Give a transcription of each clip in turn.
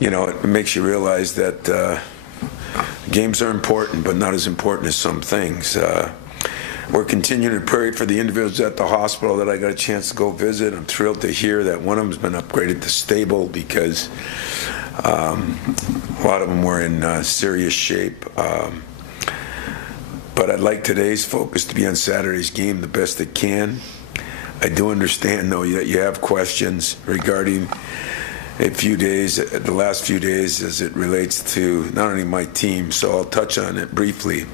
it makes you realize that games are important, but not as important as some things. We're continuing to pray for the individuals at the hospital that I got a chance to go visit. I'm thrilled to hear that one of them's been upgraded to stable because a lot of them were in serious shape. But I'd like today's focus to be on Saturday's game the best it can. I do understand, though, that you have questions regarding the last few days as it relates to not only my team, so I'll touch on it briefly.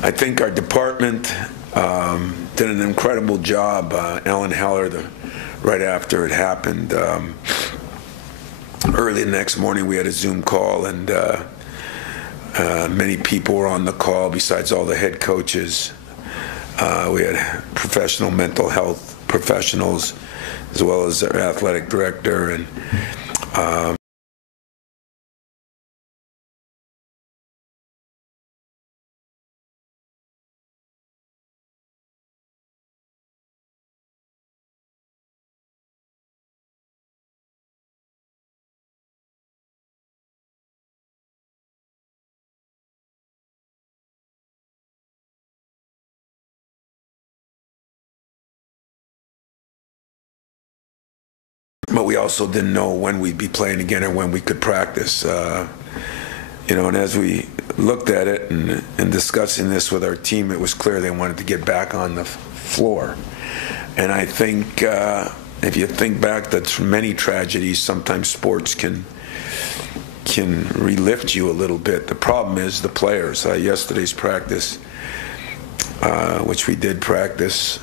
I think our department did an incredible job. Alan Heller, right after it happened, early the next morning we had a Zoom call, and many people were on the call besides all the head coaches. We had professional mental health professionals as well as our athletic director, and but we also didn't know when we'd be playing again or when we could practice. And as we looked at it and discussing this with our team, it was clear they wanted to get back on the floor. And I think if you think back to many tragedies, sometimes sports can relift you a little bit. The problem is the players. Yesterday's practice, which we did practice,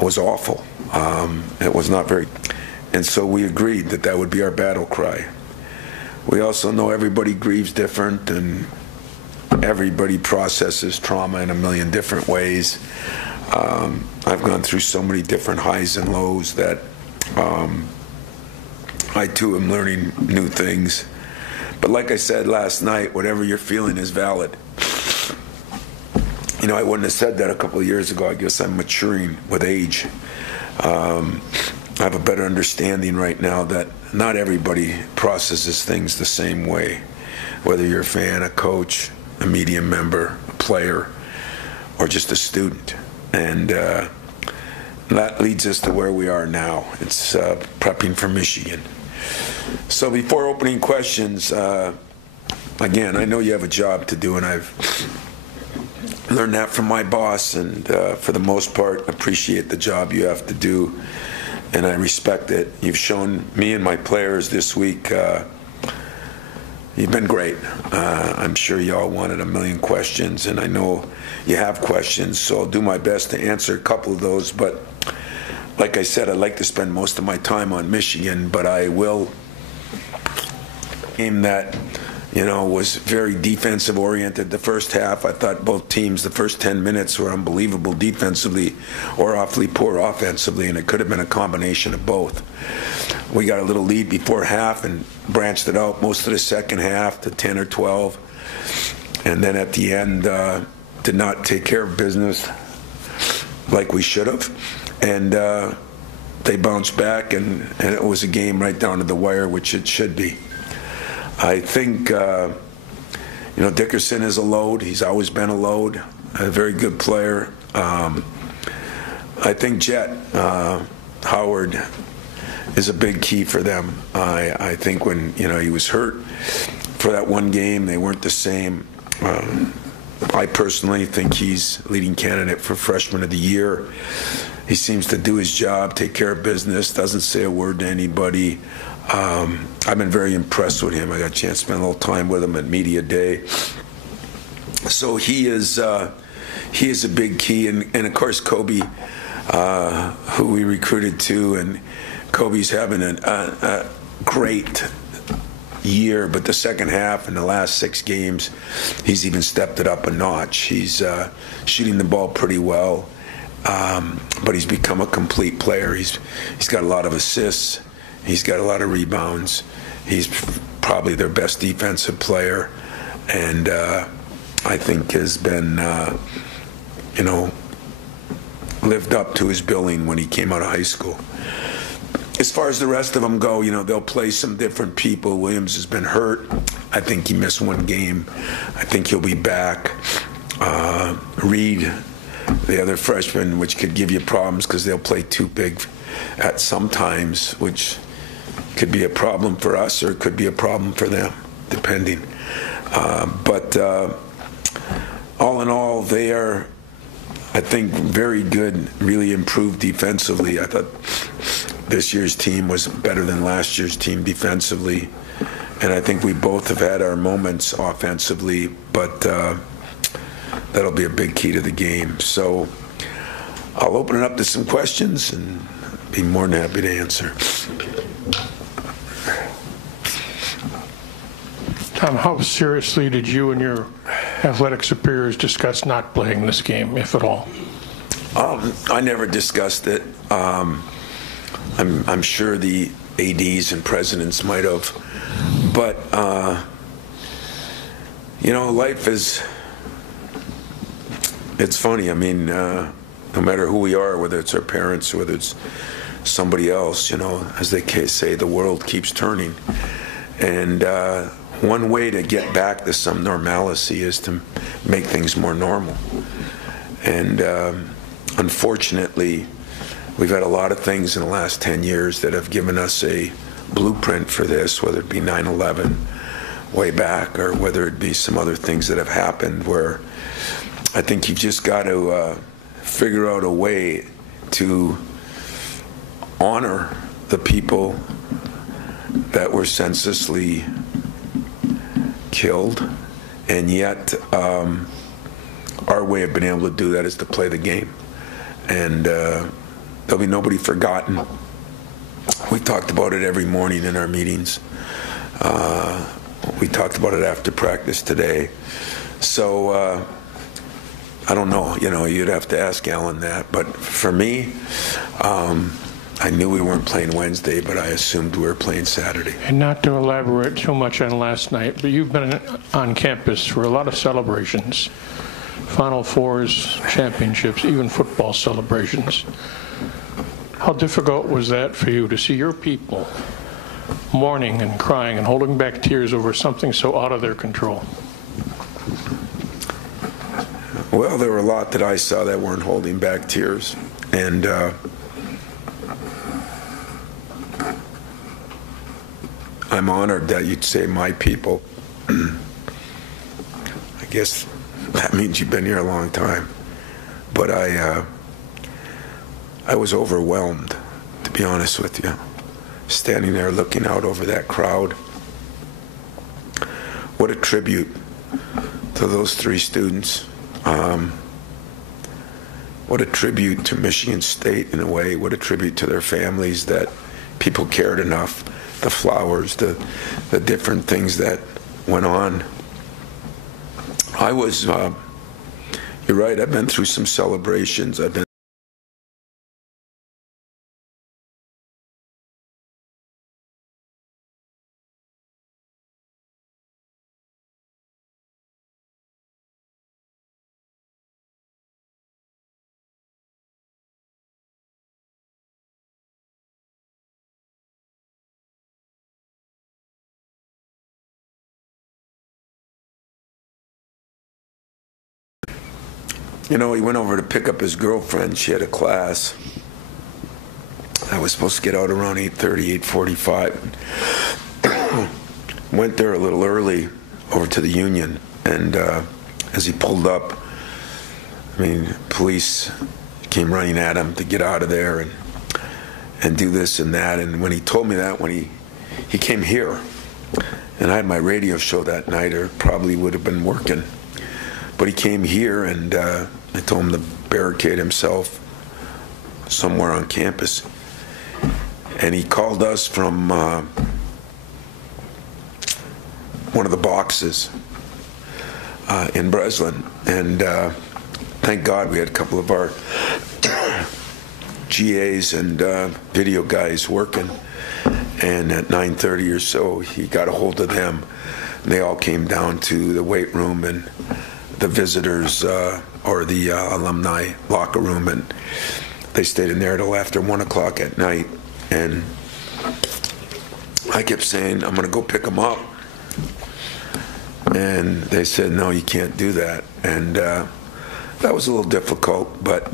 was awful. It was not very. And so we agreed that would be our battle cry. We also know everybody grieves different and everybody processes trauma in a million different ways. I've gone through so many different highs and lows that I too am learning new things. But like I said last night, whatever you're feeling is valid. I wouldn't have said that a couple of years ago. I guess I'm maturing with age. I have a better understanding right now that not everybody processes things the same way, whether you're a fan, a coach, a media member, a player, or just a student. And that leads us to where we are now. It's prepping for Michigan. So before opening questions, again, I know you have a job to do, and I've learned that from my boss, and for the most part, appreciate the job you have to do. And I respect it. You've shown me and my players this week, you've been great. I'm sure y'all wanted a million questions, and I know you have questions, so I'll do my best to answer a couple of those. But like I said, I'd like to spend most of my time on Michigan, but I will aim that, was very defensive oriented the first half. I thought both teams, the first 10 minutes were unbelievable defensively or awfully poor offensively, and it could have been a combination of both. We got a little lead before half and branched it out most of the second half to 10 or 12. And then at the end, did not take care of business like we should have. And they bounced back, and it was a game right down to the wire, which it should be. I think, Dickerson is a load. He's always been a load, a very good player. I think Jet Howard is a big key for them. I think when, he was hurt for that one game, they weren't the same. I personally think he's leading candidate for Freshman of the Year. He seems to do his job, take care of business, doesn't say a word to anybody. I've been very impressed with him. I got a chance to spend a little time with him at Media Day. So he is a big key, and of course Kobe, who we recruited too, and Kobe's having a great year, but the second half in the last 6 games, he's even stepped it up a notch. He's shooting the ball pretty well, but he's become a complete player. He's got a lot of assists. He's got a lot of rebounds. He's probably their best defensive player, and I think has been, lived up to his billing when he came out of high school. as far as the rest of them go, they'll play some different people. Williams has been hurt. I think he missed one game. I think he'll be back. Reed, the other freshman, which could give you problems because they'll play too big at some times, which could be a problem for us or it could be a problem for them, depending. But all in all, they are, I think, very good, really improved defensively. I thought this year's team was better than last year's team defensively. And I think we both have had our moments offensively, but that'll be a big key to the game. So I'll open it up to some questions and be more than happy to answer. Tom, how seriously did you and your athletic superiors discuss not playing this game, if at all? I never discussed it. I'm sure the ADs and presidents might have, but life it's funny. I mean, no matter who we are, whether it's our parents or whether it's somebody else, as they say, the world keeps turning. And one way to get back to some normalcy is to make things more normal. And unfortunately, we've had a lot of things in the last 10 years that have given us a blueprint for this, whether it be 9/11 way back or whether it be some other things that have happened, where I think you've just got to figure out a way to honor the people that were senselessly killed, and yet our way of being able to do that is to play the game. And there'll be nobody forgotten. We talked about it every morning in our meetings. We talked about it after practice today. So I don't know, you'd have to ask Alan that. But for me, I knew we weren't playing Wednesday, but I assumed we were playing Saturday. And not to elaborate too much on last night, but you've been on campus for a lot of celebrations, Final Fours, championships, even football celebrations. How difficult was that for you to see your people mourning and crying and holding back tears over something so out of their control? Well, there were a lot that I saw that weren't holding back tears. And I'm honored that you'd say my people. I guess that means you've been here a long time. But I was overwhelmed, to be honest with you, standing there looking out over that crowd. What a tribute to those three students. What a tribute to Michigan State in a way. What a tribute to their families, that people cared enough. The flowers, the different things that went on. I was, you're right, I've been through some celebrations. I've been he went over to pick up his girlfriend. She had a class. I was supposed to get out around 8:30, 8:45. Went there a little early over to the Union, and as he pulled up, police came running at him to get out of there and do this and that. And when he told me that, when he came here, and I had my radio show that night, or probably would have been working, but he came here, and I told him to barricade himself somewhere on campus. And he called us from one of the boxes in Breslin. And thank God we had a couple of our GAs and video guys working. And at 9:30 or so, he got a hold of them. And they all came down to the weight room and the visitors or the alumni locker room, and they stayed in there till after 1 o'clock at night. And I kept saying, I'm going to go pick him up. And they said, no, you can't do that. And that was a little difficult, but,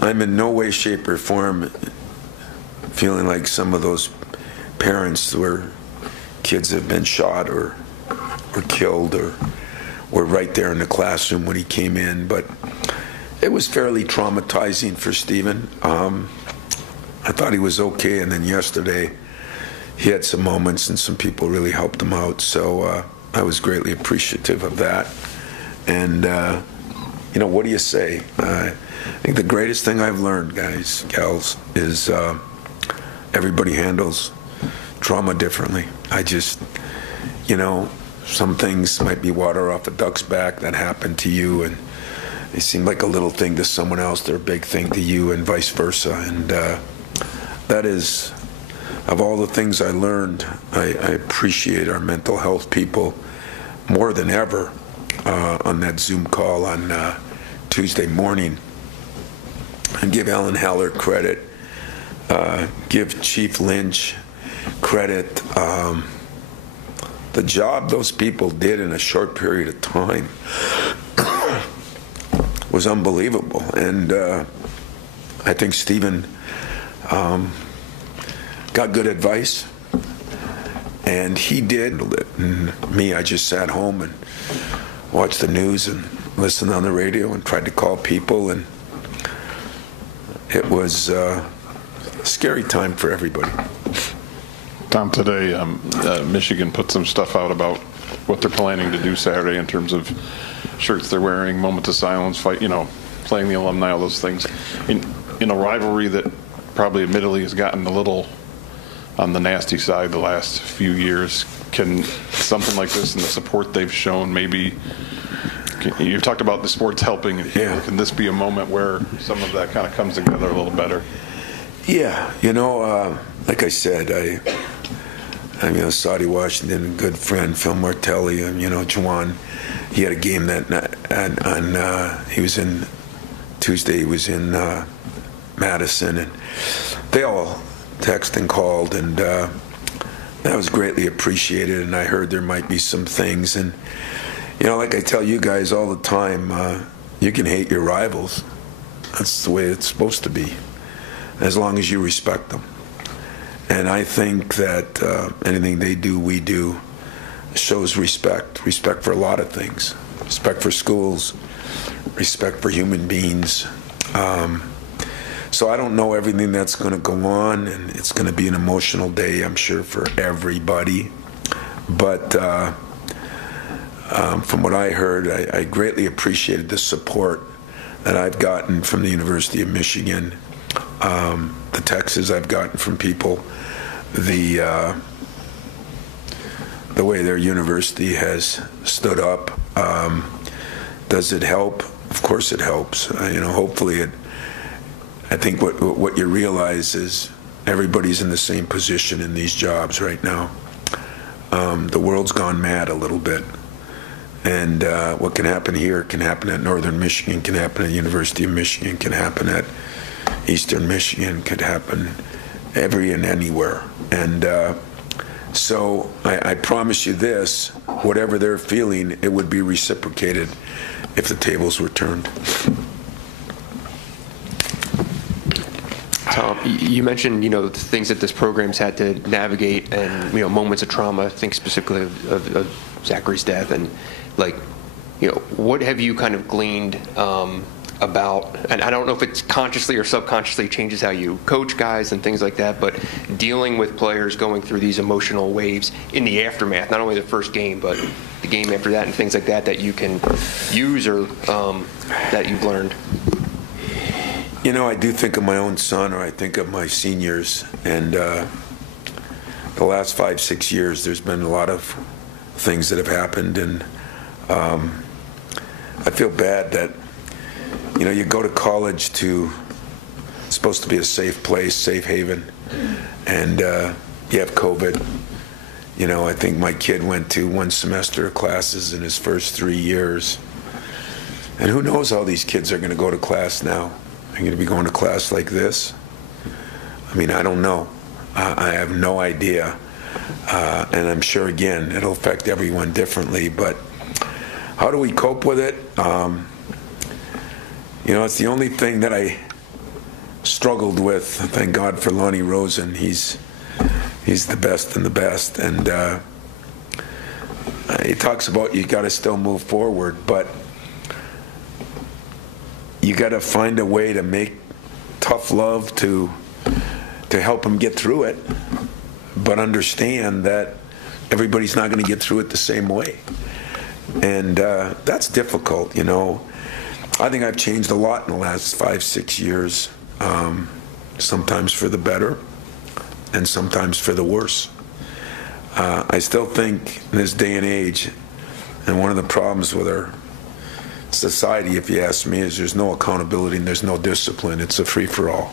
I'm in no way, shape, or form feeling like some of those parents where kids have been shot or killed or were right there in the classroom when he came in. But it was fairly traumatizing for Stephen. I thought he was okay, and then yesterday he had some moments and some people really helped him out. So I was greatly appreciative of that. And, what do you say? I think the greatest thing I've learned, guys, gals, is everybody handles trauma differently. I just, some things might be water off a duck's back that happened to you, and they seem like a little thing to someone else. They're a big thing to you, and vice versa. And that is, of all the things I learned, I appreciate our mental health people more than ever on that Zoom call on Tuesday morning. And give Alan Haller credit, give Chief Lynch credit. The job those people did in a short period of time was unbelievable. And I think Stephen got good advice, and he did it. And me, I just sat home and watched the news and listened on the radio and tried to call people, and it was a scary time for everybody. Tom, today Michigan put some stuff out about what they're planning to do Saturday in terms of shirts they're wearing, moment of silence, fight, playing the alumni, all those things. In a rivalry that probably admittedly has gotten a little on the nasty side the last few years, can something like this and the support they've shown maybe, you've talked about the sports helping, yeah. Can this be a moment where some of that kind of comes together a little better? Yeah, like I said, I Saudi Washington, good friend, Phil Martelli, Juwan, he had a game that night, and he was in, Tuesday he was in Madison, and they all texted and called, and that was greatly appreciated, and I heard there might be some things, and like I tell you guys all the time, you can hate your rivals. That's the way it's supposed to be, as long as you respect them. And I think that anything they do, we do, shows respect. Respect for a lot of things. Respect for schools. Respect for human beings. So I don't know everything that's going to go on, and it's going to be an emotional day, I'm sure, for everybody. But from what I heard, I greatly appreciated the support that I've gotten from the University of Michigan, the texts I've gotten from people, the way their university has stood up. Does it help? Of course it helps. Hopefully it. I think what you realize is everybody's in the same position in these jobs right now. The world's gone mad a little bit. And what can happen here can happen at Northern Michigan, can happen at University of Michigan, can happen at Eastern Michigan, could happen every and anywhere. And so I promise you this, whatever they're feeling, it would be reciprocated if the tables were turned. Tom, you mentioned, the things that this program's had to navigate and, moments of trauma. I think specifically of Zachary's death. And, what have you kind of gleaned about, and I don't know if it's consciously or subconsciously changes how you coach guys and things like that, but dealing with players going through these emotional waves in the aftermath, not only the first game, but the game after that and things like that you can use or that you've learned? I do think of my own son, or I think of my seniors, and the last 5-6 years there's been a lot of things that have happened, and I feel bad that you go to college it's supposed to be a safe place, safe haven, and you have COVID. I think my kid went to one semester of classes in his first 3 years, and who knows how these kids are going to go to class now. I'm going to be going to class like this. I mean, I don't know. I have no idea. And I'm sure, again, it'll affect everyone differently. But how do we cope with it? It's the only thing that I struggled with. Thank God for Lonnie Rosen. He's the best and the best. And he talks about you got to still move forward, but you got to find a way to make tough love to help him get through it, but understand that everybody's not going to get through it the same way. And that's difficult, I think I've changed a lot in the last 5-6 years, sometimes for the better and sometimes for the worse. I still think in this day and age, and one of the problems with our society, if you ask me, is there's no accountability and there's no discipline. It's a free-for-all.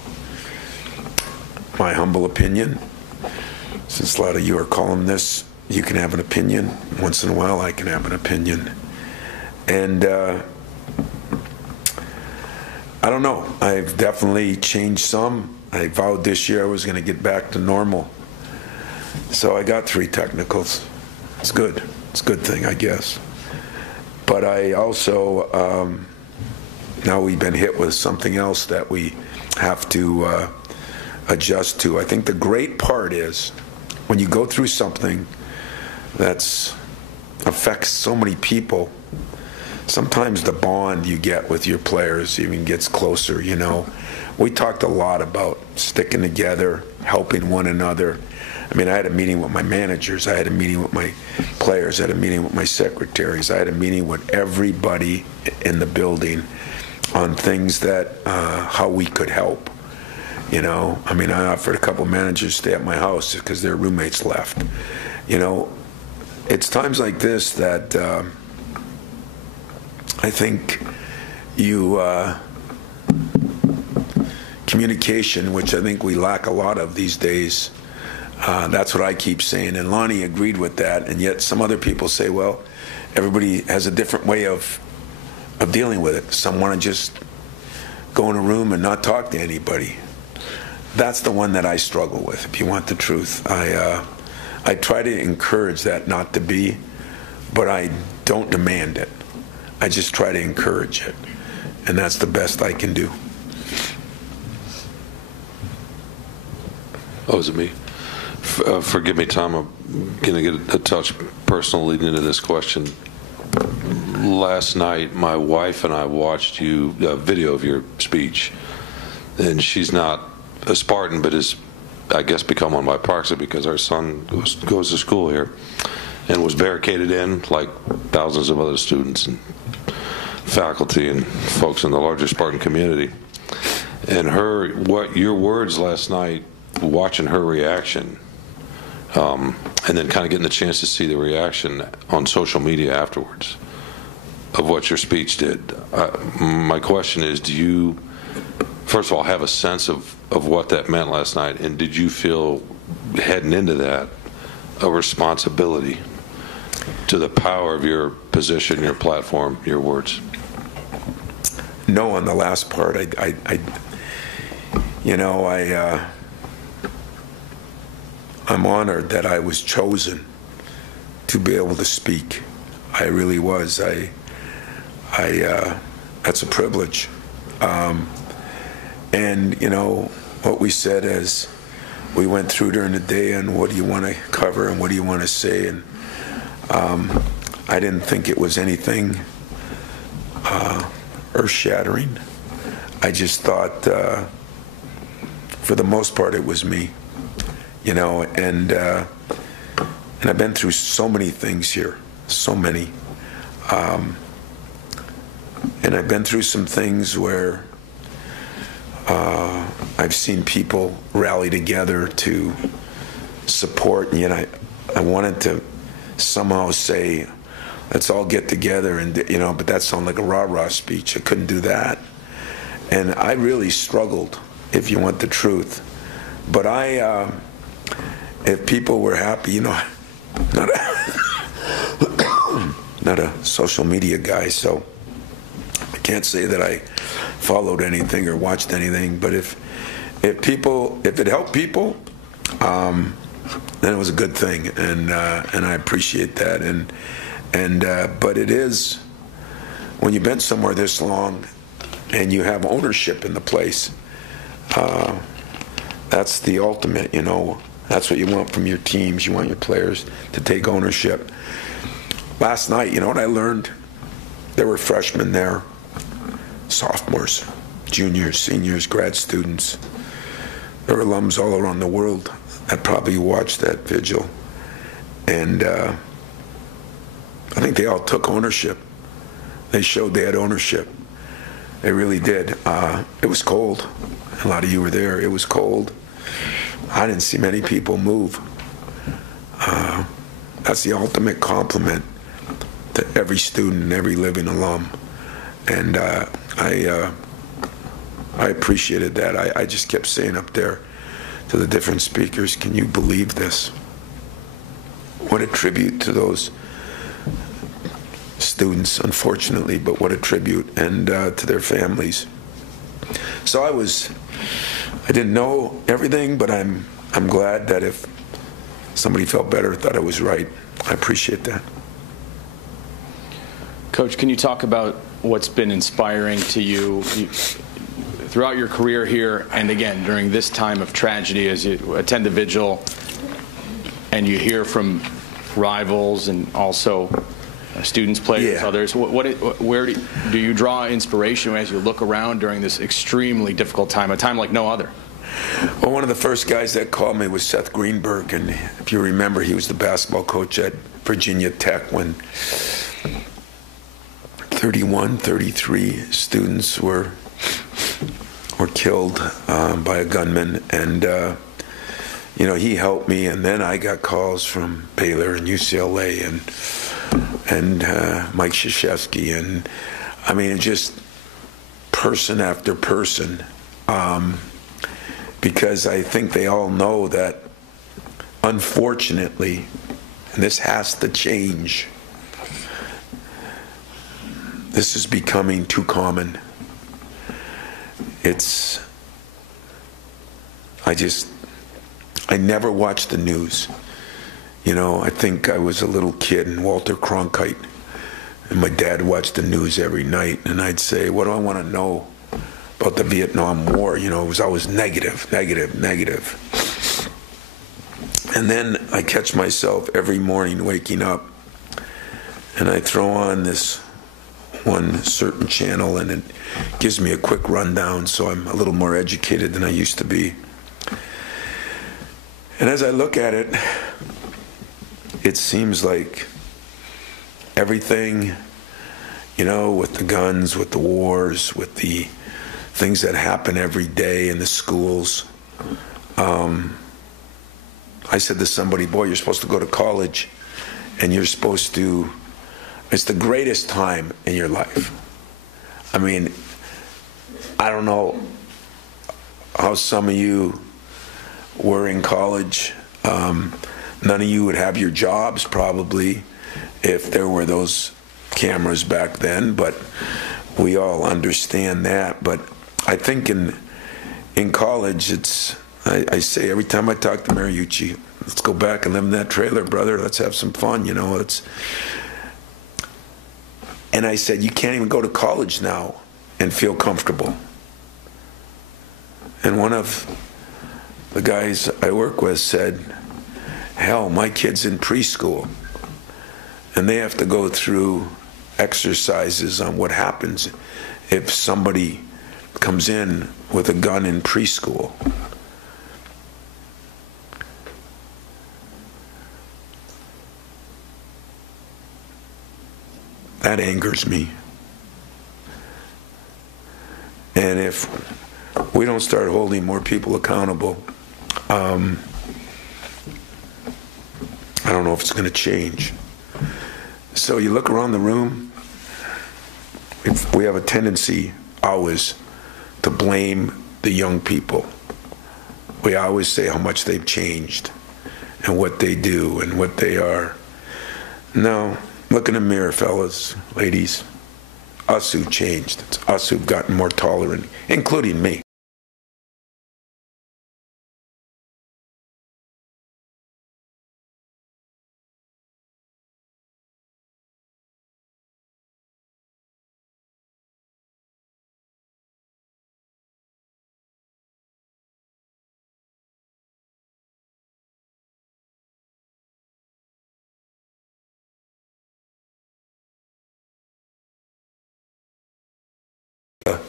My humble opinion, since a lot of you are columnists, you can have an opinion. Once in a while, I can have an opinion. And I don't know. I've definitely changed some. I vowed this year I was going to get back to normal. So I got 3 technicals. It's good. It's a good thing, I guess. But I also, now we've been hit with something else that we have to adjust to. I think the great part is when you go through something that affects so many people, sometimes the bond you get with your players even gets closer, We talked a lot about sticking together, helping one another. I mean, I had a meeting with my managers, I had a meeting with my players, I had a meeting with my secretaries, I had a meeting with everybody in the building on things that, how we could help. I mean, I offered a couple managers to stay at my house because their roommates left. It's times like this that I think communication, which I think we lack a lot of these days, that's what I keep saying. And Lonnie agreed with that, and yet some other people say, well, everybody has a different way of dealing with it. Some want to just go in a room and not talk to anybody. That's the one that I struggle with, if you want the truth. I try to encourage that not to be, but I don't demand it. I just try to encourage it, and that's the best I can do. Oh, is it me? Forgive me, Tom. I'm going to get a touch personal leading into this question. Last night, my wife and I watched a video of your speech, and she's not a Spartan, but has, I guess, become one by proxy because our son goes to school here and was barricaded in like thousands of other students and faculty and folks in the larger Spartan community. And your words last night, watching her reaction, and then kind of getting the chance to see the reaction on social media afterwards of what your speech did. My question is, do you, first of all, have a sense of what that meant last night, and did you feel heading into that a responsibility to the power of your position, your platform, your words? No, on the last part, I'm honored that I was chosen to be able to speak. I really was. That's a privilege. And what we said as we went through during the day, and what do you want to cover and what do you want to say, and I didn't think it was anything earth-shattering. I just thought, for the most part, it was me, and I've been through so many things here, so many, and I've been through some things where I've seen people rally together to support, and yet I wanted to somehow say, let's all get together, and but that sounded like a rah-rah speech. I couldn't do that, and I really struggled, if you want the truth. But if people were happy, not a social media guy, so I can't say that I followed anything or watched anything. But if it helped people, then it was a good thing, and I appreciate that. But it is, when you've been somewhere this long and you have ownership in the place, that's the ultimate, you know. That's what you want from your teams. You want your players to take ownership. Last night, you know what I learned? There were freshmen there, sophomores, juniors, seniors, grad students. There were alums all around the world that probably watched that vigil. And I think they all took ownership. They showed they had ownership. They really did. It was cold. A lot of you were there. It was cold. I didn't see many people move. That's the ultimate compliment to every student and every living alum. And I appreciated that. I just kept saying up there to the different speakers, can you believe this? What a tribute to those students, unfortunately, but what a tribute, and to their families. So I didn't know everything, but I'm glad that if somebody felt better, thought I was right, I appreciate that. Coach, can you talk about what's been inspiring to you throughout your career here, and again during this time of tragedy, as you attend the vigil and you hear from rivals and also students, players, others? Where do you draw inspiration as you look around during this extremely difficult time, a time like no other? Well, one of the first guys that called me was Seth Greenberg, and if you remember, he was the basketball coach at Virginia Tech when 31, 33 students were killed by a gunman, and you know, he helped me. And then I got calls from Baylor and UCLA and Mike Krzyzewski, and I mean, just person after person, because I think they all know that, unfortunately, and this has to change, this is becoming too common. I never watched the news. You know, I think I was a little kid and Walter Cronkite, and my dad watched the news every night, and I'd say, what do I want to know about the Vietnam War? You know, it was always negative, negative, negative. And then I catch myself every morning waking up, and I throw on this one certain channel, and it gives me a quick rundown, so I'm a little more educated than I used to be. And as I look at it, it seems like everything, you know, with the guns, with the wars, with the things that happen every day in the schools. I said to somebody, boy, you're supposed to go to college, and you're supposed to, it's the greatest time in your life. I mean, I don't know how some of you were in college. None of you would have your jobs probably if there were those cameras back then, but we all understand that. But I think in college, I say every time I talk to Mariucci, let's go back and live in that trailer, brother. Let's have some fun, you know. And I said, you can't even go to college now and feel comfortable. And one of the guys I work with said, hell, my kid's in preschool, and they have to go through exercises on what happens if somebody comes in with a gun in preschool. That angers me. And if we don't start holding more people accountable, I don't know if it's going to change. So you look around the room, we have a tendency always to blame the young people. We always say how much they've changed and what they do and what they are. No, look in the mirror, fellas, ladies. us who've changed. It's us who've gotten more tolerant, including me.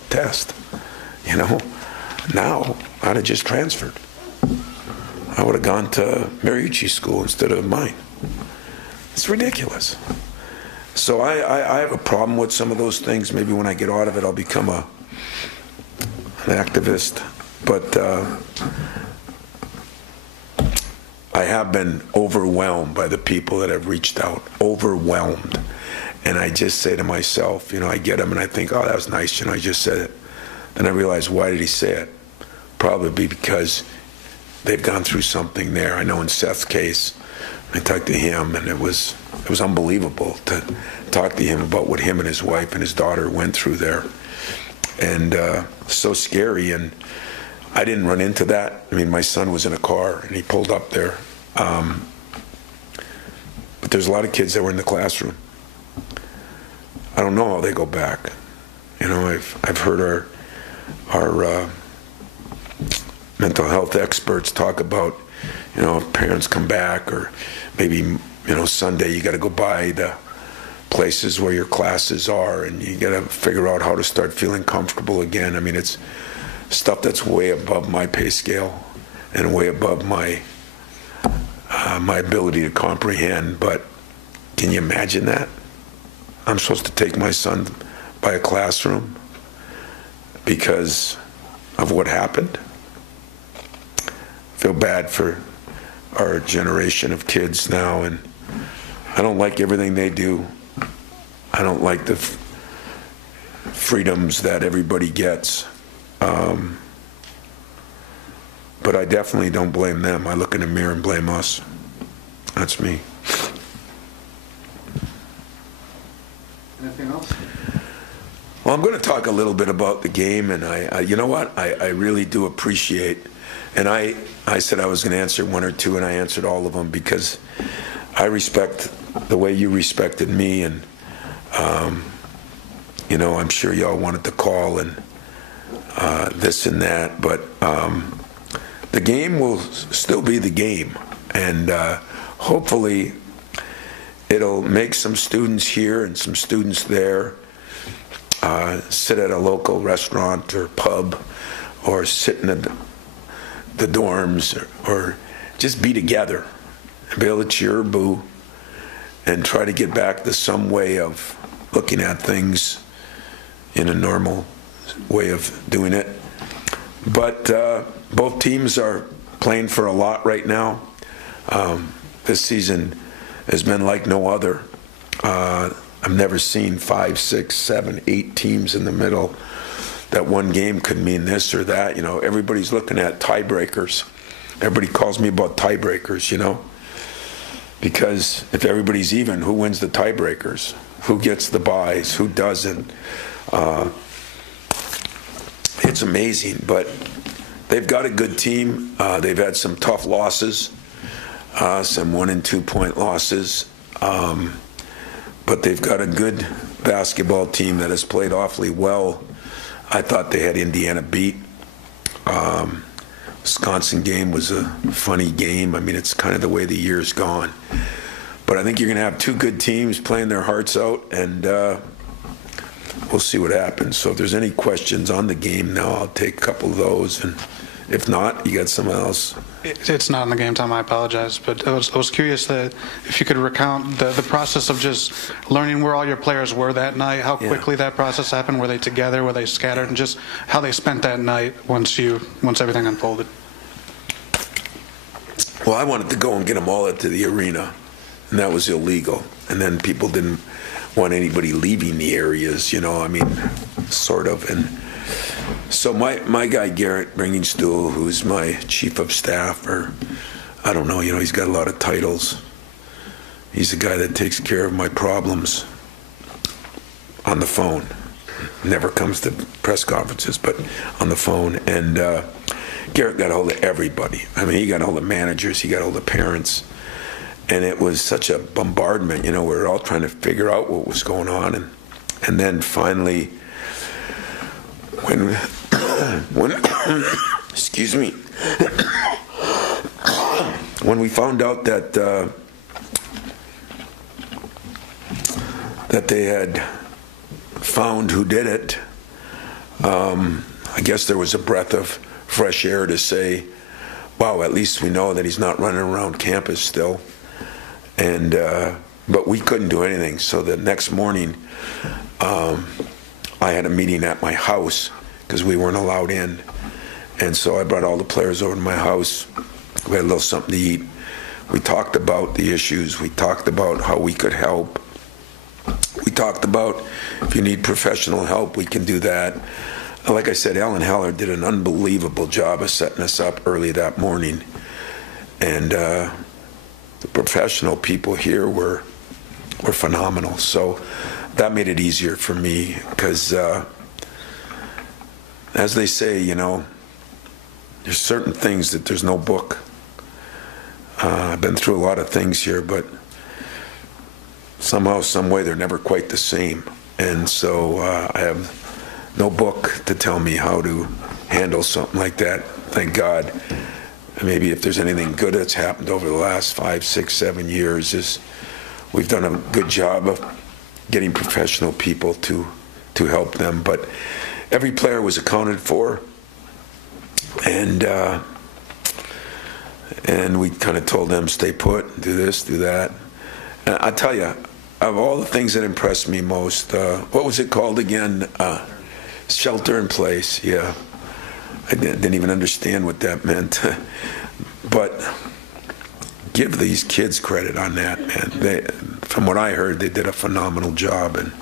Test, you know. Now I'd have just transferred. I would have gone to Mariucci school instead of mine. It's ridiculous. So I have a problem with some of those things. Maybe when I get out of it, I'll become an activist. But I have been overwhelmed by the people that have reached out. Overwhelmed. And I just say to myself, you know, I get them and I think, oh, that was nice, you know, I just said it. Then I realize, why did he say it? Probably because they've gone through something there. I know in Seth's case, I talked to him, and it was unbelievable to talk to him about what him and his wife and his daughter went through there. And so scary. And I didn't run into that. I mean, my son was in a car, and he pulled up there. But there's a lot of kids that were in the classroom. I don't know how they go back. You know, I've heard our mental health experts talk about, you know, if parents come back, or maybe, you know, Sunday you got to go by the places where your classes are, and you got to figure out how to start feeling comfortable again. I mean, it's stuff that's way above my pay scale and way above my my ability to comprehend. But can you imagine that? I'm supposed to take my son by a classroom because of what happened. I feel bad for our generation of kids now, and I don't like everything they do. I don't like the freedoms that everybody gets. But I definitely don't blame them. I look in the mirror and blame us. That's me. Anything else? Well, I'm going to talk a little bit about the game, and I you know what? I really do appreciate, and I said I was going to answer one or two, and I answered all of them because I respect the way you respected me, and you know, I'm sure y'all wanted to call and this and that, but the game will still be the game, and hopefully it'll make some students here and some students there sit at a local restaurant or pub, or sit in the dorms, or just be together and be able to cheer or boo and try to get back to some way of looking at things in a normal way of doing it. But both teams are playing for a lot right now. This season has been like no other. I've never seen 5, 6, 7, 8 teams in the middle that one game could mean this or that. You know, everybody's looking at tiebreakers. Everybody calls me about tiebreakers, you know, because if everybody's even, who wins the tiebreakers? Who gets the buys? Who doesn't? It's amazing, but they've got a good team. They've had some tough losses, some 1- and 2-point losses. But they've got a good basketball team that has played awfully well. I thought they had Indiana beat. Wisconsin game was a funny game. I mean, it's kind of the way the year's gone. But I think you're going to have two good teams playing their hearts out, and we'll see what happens. So if there's any questions on the game now, I'll take a couple of those. And if not, you got someone else. It's not in the game time, I apologize, but I was curious that if you could recount the process of just learning where all your players were that night, how quickly that process happened. Were they together, were they scattered, and just how they spent that night once everything unfolded. Well, I wanted to go and get them all into the arena, and that was illegal. And then people didn't want anybody leaving the areas, you know, I mean, sort of. And so my guy, Garrett Bringingstool, who's my chief of staff, or I don't know, you know, he's got a lot of titles. He's the guy that takes care of my problems on the phone. never comes to press conferences, but on the phone. And Garrett got a hold of everybody. I mean, he got a hold of managers, he got a hold of parents, and it was such a bombardment. We were all trying to figure out what was going on, and then finally, when excuse me, when we found out that that they had found who did it, I guess there was a breath of fresh air to say, wow, at least we know that he's not running around campus still. And but we couldn't do anything. So the next morning, I had a meeting at my house because we weren't allowed in. And so I brought all the players over to my house. We had a little something to eat. We talked about the issues. We talked about how we could help. We talked about if you need professional help, we can do that. Like I said, Alan Heller did an unbelievable job of setting us up early that morning. And the professional people here were phenomenal. So that made it easier for me because, as they say, there's certain things that there's no book. I've been through a lot of things here, but somehow, some way, they're never quite the same. And so I have no book to tell me how to handle something like that. Thank God. Maybe if there's anything good that's happened over the last 5, 6, 7 years is we've done a good job of getting professional people to help them. But every player was accounted for, and we kind of told them, stay put, do this, do that. And I tell you, of all the things that impressed me most, what was it called again? Shelter in place, yeah. I didn't even understand what that meant. But give these kids credit on that, man. From what I heard, they did a phenomenal job, and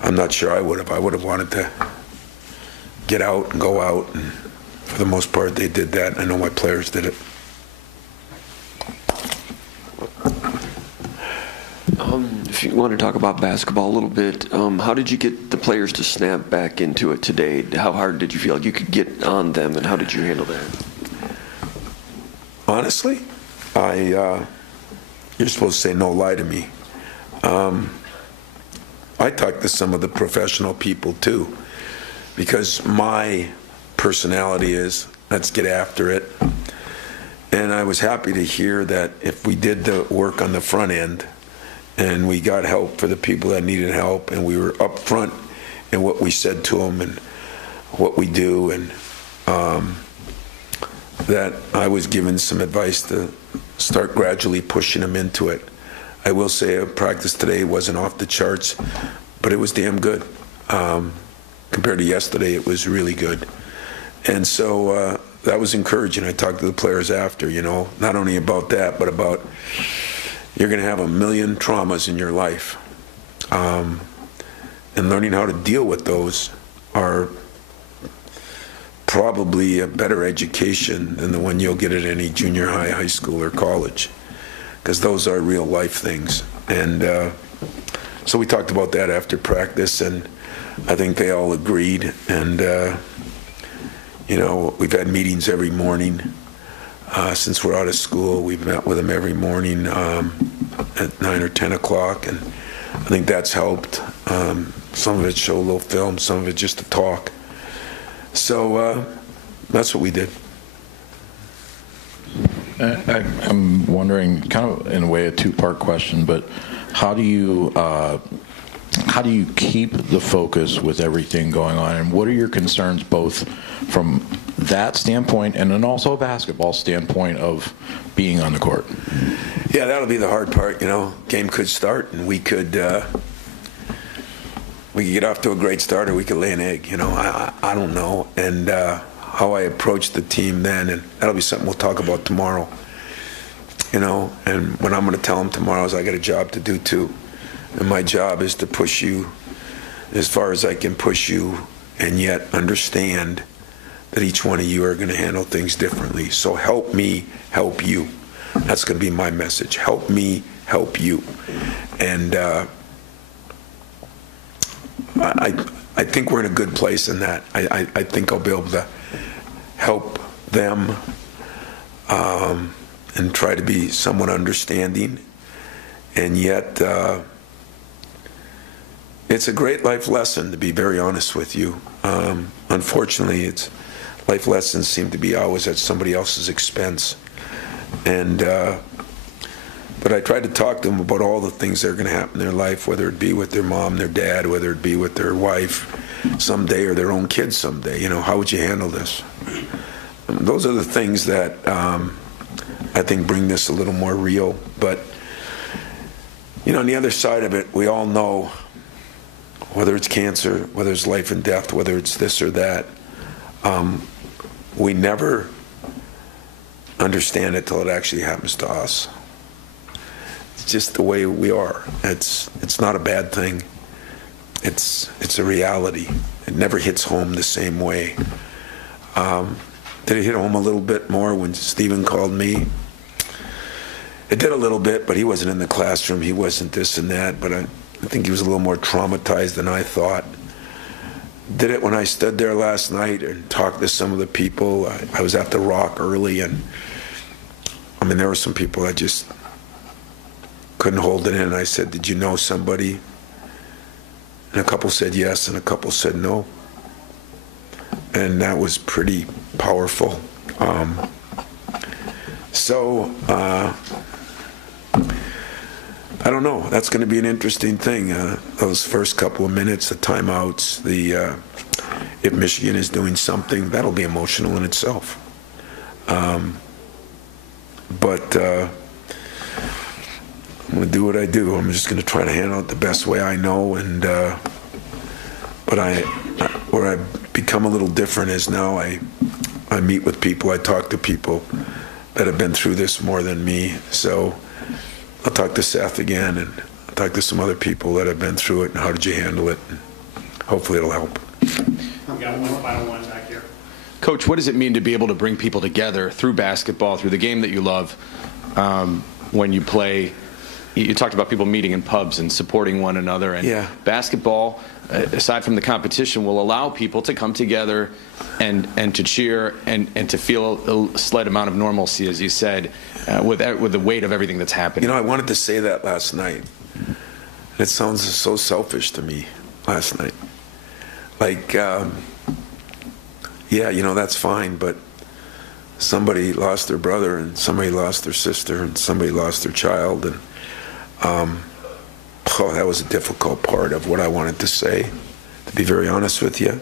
I'm not sure I would have. I would have wanted to get out and go out, and for the most part, they did that. I know my players did it. If you want to talk about basketball a little bit, how did you get the players to snap back into it today? How hard did you feel like you could get on them, and how did you handle that? Honestly, you're supposed to say no lie to me. I talked to some of the professional people too, because my personality is let's get after it. And I was happy to hear that if we did the work on the front end and we got help for the people that needed help, and we were upfront in what we said to them and what we do, and that I was given some advice to start gradually pushing them into it. I will say practice today wasn't off the charts, but it was damn good. Compared to yesterday, it was really good. And so that was encouraging. I talked to the players after, not only about that, but about you're going to have a million traumas in your life. And learning how to deal with those are probably a better education than the one you'll get at any junior high, high school, or college, because those are real life things. And so we talked about that after practice, and I think they all agreed. And we've had meetings every morning since we're out of school. We've met with them every morning at 9 or 10 o'clock, and I think that's helped. Some of it show a little film, some of it just to talk. So that's what we did. I'm wondering, kind of in a way, a two-part question, but how do you keep the focus with everything going on, and what are your concerns both from that standpoint and then also a basketball standpoint of being on the court? Yeah, that'll be the hard part. Game could start, and we could get off to a great start, or we could lay an egg. I don't know. And how I approach the team then, and that'll be something we'll talk about tomorrow. And what I'm going to tell them tomorrow is I got a job to do too. And my job is to push you as far as I can push you, and yet understand that each one of you are going to handle things differently. So help me help you. That's going to be my message. Help me help you. And I I think we're in a good place in that. I think I'll be able to help them and try to be somewhat understanding. And yet, it's a great life lesson, to be very honest with you. Unfortunately, life lessons seem to be always at somebody else's expense. And but I try to talk to them about all the things that are going to happen in their life, whether it be with their mom, their dad, whether it be with their wife someday or their own kids someday. You know, how would you handle this? Those are the things that I think bring this a little more real. But, you know, on the other side of it, we all know, whether it's cancer, whether it's life and death, whether it's this or that, we never understand it till it actually happens to us. It's just the way we are. It's not a bad thing. It's a reality. It never hits home the same way. Did it hit home a little bit more when Stephen called me? It did a little bit, but he wasn't in the classroom. He wasn't this and that, but I think he was a little more traumatized than I thought. Did it when I stood there last night and talked to some of the people. I was at the Rock early, and I mean, there were some people I just couldn't hold it in. I said, did you know somebody? And a couple said yes, and a couple said no. And that was pretty powerful. I don't know. That's going to be an interesting thing. Those first couple of minutes, the timeouts, if Michigan is doing something, that'll be emotional in itself. But I'm going to do what I do. I'm just going to try to handle it the best way I know. And but where I've become a little different is now I meet with people. I talk to people that have been through this more than me. So I'll talk to Seth again, and I'll talk to some other people that have been through it, and how did you handle it? And hopefully it'll help. We've got one final one back here. Coach, what does it mean to be able to bring people together through basketball, through the game that you love, when you play? You talked about people meeting in pubs and supporting one another, and yeah. Basketball, aside from the competition, will allow people to come together and to cheer and to feel a slight amount of normalcy, as you said, with the weight of everything that's happening. You know, I wanted to say that last night. It sounds so selfish to me last night. Like, yeah, you know, that's fine, but somebody lost their brother, and somebody lost their sister, and somebody lost their child, and that was a difficult part of what I wanted to say, to be very honest with you.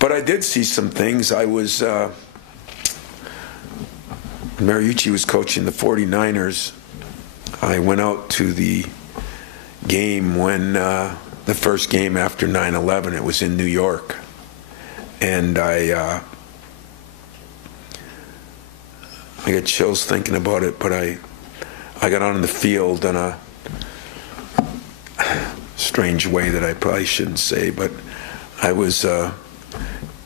But I did see some things. I was, Mariucci was coaching the 49ers. I went out to the game when, the first game after 9/11, it was in New York. And I get chills thinking about it, but I got on the field in a strange way that I probably shouldn't say, but I was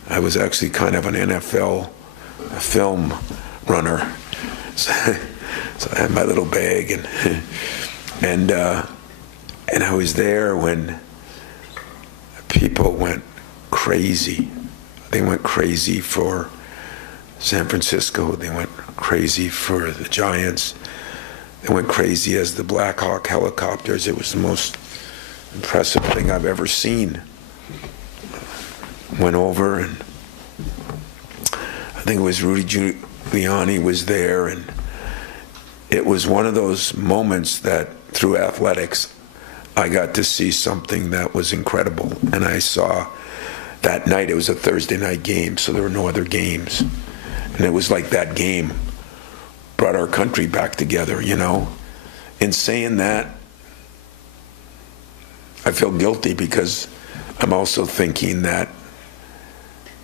actually kind of an NFL film runner. So I had my little bag, and I was there when people went crazy. They went crazy for San Francisco. They went crazy for the Giants. They went crazy as the Black Hawk helicopters. It was the most impressive thing I've ever seen. Went over, and I think it was Rudy Giuliani was there, and it was one of those moments that through athletics I got to see something that was incredible. And I saw that night, it was a Thursday night game, so there were no other games, and it was like that game brought our country back together, you know. In saying that, I feel guilty because I'm also thinking that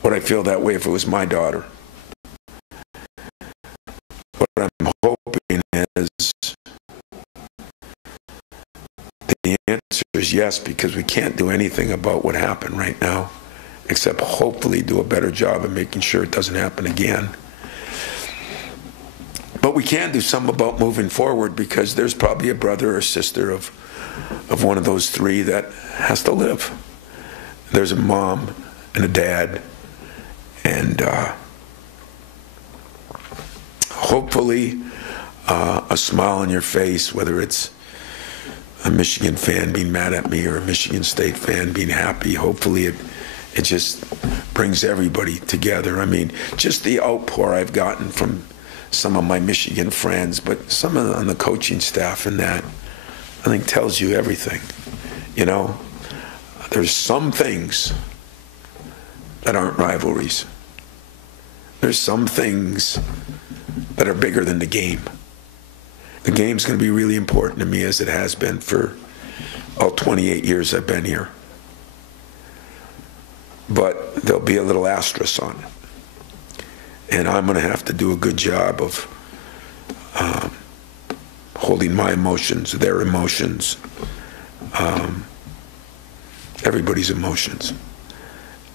would I feel that way if it was my daughter? What I'm hoping is the answer is yes, because we can't do anything about what happened right now, except hopefully do a better job of making sure it doesn't happen again. But we can do something about moving forward, because there's probably a brother or sister of one of those three that has to live. there's a mom and a dad, and hopefully a smile on your face, whether it's a Michigan fan being mad at me or a Michigan State fan being happy. Hopefully it just brings everybody together. I mean, just the outpour I've gotten from some of my Michigan friends, but some of on the coaching staff and that, I think tells you everything. You know, there's some things that aren't rivalries. There's some things that are bigger than the game. The game's going to be really important to me, as it has been for all 28 years I've been here. But there'll be a little asterisk on it. And I'm going to have to do a good job of holding my emotions, their emotions, everybody's emotions.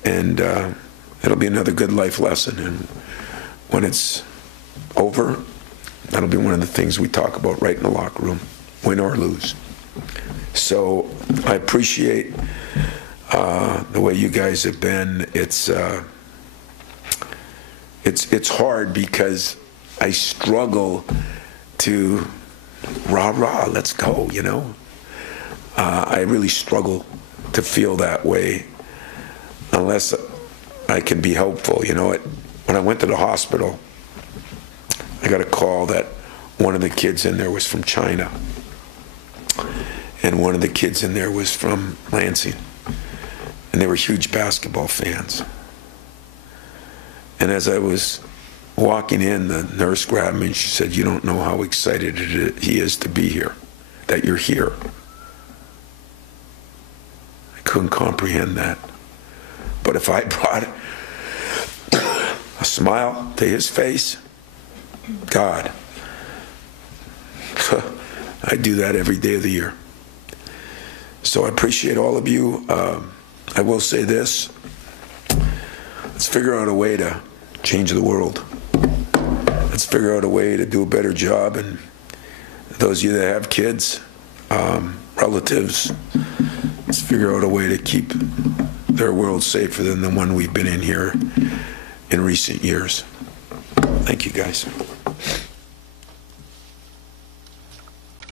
And it'll be another good life lesson. And when it's over, that'll be one of the things we talk about right in the locker room, win or lose. So I appreciate the way you guys have been. It's hard because I struggle to rah, let's go, you know. I really struggle to feel that way unless I can be helpful. You know, when I went to the hospital, I got a call that one of the kids in there was from China, and one of the kids in there was from Lansing, and they were huge basketball fans. And as I was walking in, the nurse grabbed me and she said, "You don't know how excited he is to be here, that you're here." I couldn't comprehend that. But if I brought a smile to his face, God, I do that every day of the year. So I appreciate all of you. I will say this: let's figure out a way to change the world. Let's figure out a way to do a better job. And those of you that have kids, relatives, let's figure out a way to keep their world safer than the one we've been in here in recent years. Thank you, guys.